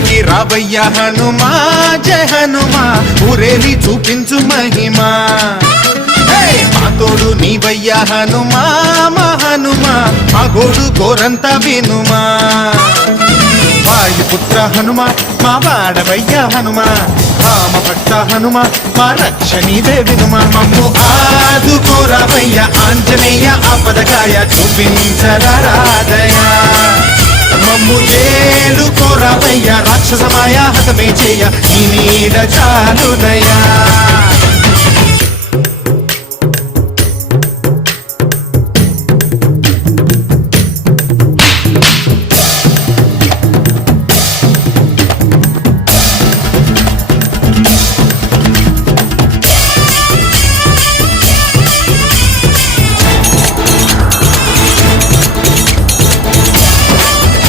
ఊరికి రావయ్య హనుమా జయ హనుమా ఊరేలి చూపించు మహిమా మా తోడు నీవయ్య హనుమా మా హనుమా మా గోడు గోరంత వినుమా వాయుపుత్ర హనుమా మా వాడవయ్య హనుమా రామభక్త హనుమా మా రక్షణీదే వినుమా మమ్ము ఆదుకోరావయ్య ఆంజనేయ ఆపదకాయ చూపించరాదయ మమ్ము ఏలుకోరావయ్య రాక్షసమాయ హతమే చేయ ఈ నీడ చాలునయా